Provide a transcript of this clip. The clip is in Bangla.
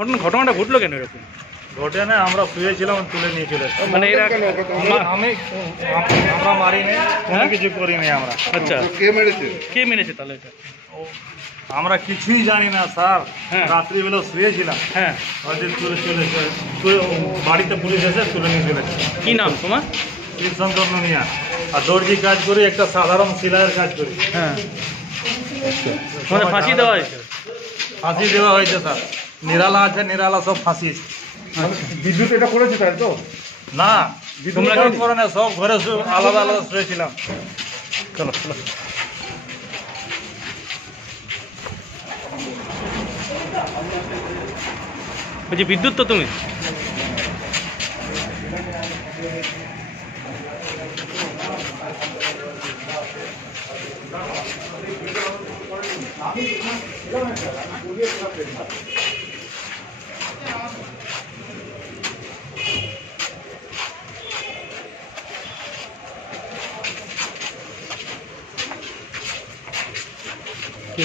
ঘটনাটা ঘটলো কেন এরকম? ঘটে না, আমরা শুয়েছিলাম, তুলে নিয়ে চলে এসেছি। মানে এরা আমরা মারিনি, কোনো কিছু করিনি আমরা। আচ্ছা, কে মেরেছে তাহলে এটা? আমরা কিছুই জানি না স্যার। হ্যাঁ। রাত্রিবেলা শুয়েছিলাম, হ্যাঁ, হয়তো তুলে চলে বাড়িতে পুলিশ এসে তুলে নিয়ে চলে এসেছে। কি নাম তোমার? শিবশঙ্কর নুনিয়া। আর দর্জি কাজ করি, একটা সাধারণ সেলাইয়ের কাজ করি। হ্যাঁ, মানে ফাঁসি দেওয়া হয়েছে? ফাঁসি দেওয়া হয়েছে স্যার। নিরালা আছে, নিরালা সব ফাঁসি। বিদ্যুৎ এটা করেছে তাই তো? না, তোমরা তোমরা করে না, সব ঘরে আলাদা আলাদা শুয়েছিলাম। চলো চলো। বলছি বিদ্যুৎ তো তুমি? কে